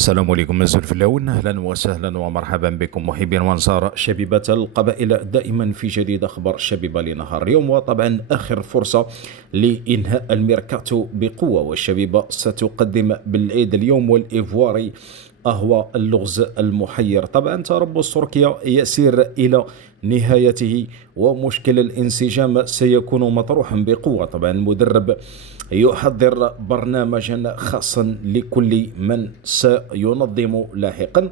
السلام عليكم الزلفلاون، اهلا وسهلا ومرحبا بكم محبين وانصار شبيبة القبائل دائما في جديد اخبار الشبيبة لنهار اليوم. وطبعا اخر فرصة لانهاء الميركاتو بقوة، والشبيبة ستقدم بالعيد اليوم والايفواري أهوى اللغز المحير. طبعا تربص تركيا يسير إلى نهايته، ومشكل الانسجام سيكون مطروحا بقوة. طبعا المدرب يحضر برنامجا خاصا لكل من سينظم لاحقا،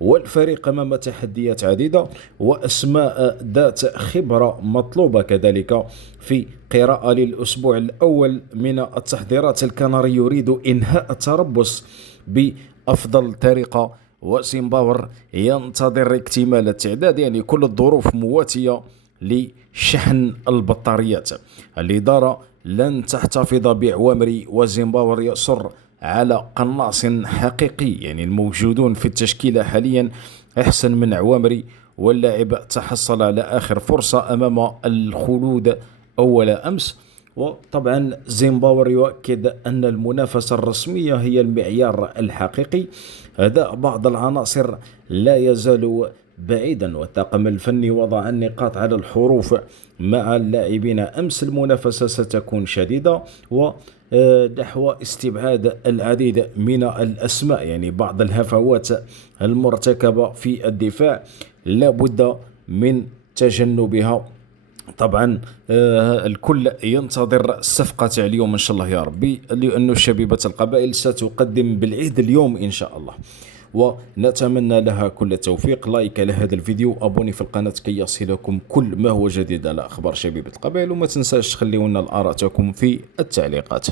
والفريق أمام تحديات عديدة وأسماء ذات خبرة مطلوبة كذلك. في قراءة للأسبوع الأول من التحضيرات، الكناري يريد إنهاء التربص بأفضل طريقة، وزيمباور ينتظر اكتمال التعداد، يعني كل الظروف مواتية لشحن البطاريات. الإدارة لن تحتفظ بعوامري، وزيمباور يصر على قناص حقيقي، يعني الموجودون في التشكيلة حاليا أحسن من عوامري، واللاعب تحصل على آخر فرصة أمام الخلود أول أمس. وطبعا زيمباور يؤكد أن المنافسة الرسمية هي المعيار الحقيقي. أداء بعض العناصر لا يزال بعيدا، والطاقم الفني وضع النقاط على الحروف مع اللاعبين أمس. المنافسة ستكون شديدة ونحو استبعاد العديد من الأسماء، يعني بعض الهفوات المرتكبة في الدفاع لابد من تجنبها. طبعا الكل ينتظر الصفقة تاع اليوم ان شاء الله يا ربي، لأن شبيبة القبائل ستقدم بالعيد اليوم ان شاء الله، ونتمنى لها كل التوفيق. لايك على هذا الفيديو، ابوني في القناة كي يصلكم كل ما هو جديد على اخبار شبيبة القبائل، وما تنساش تخليونا الآراء تاعكم في التعليقات.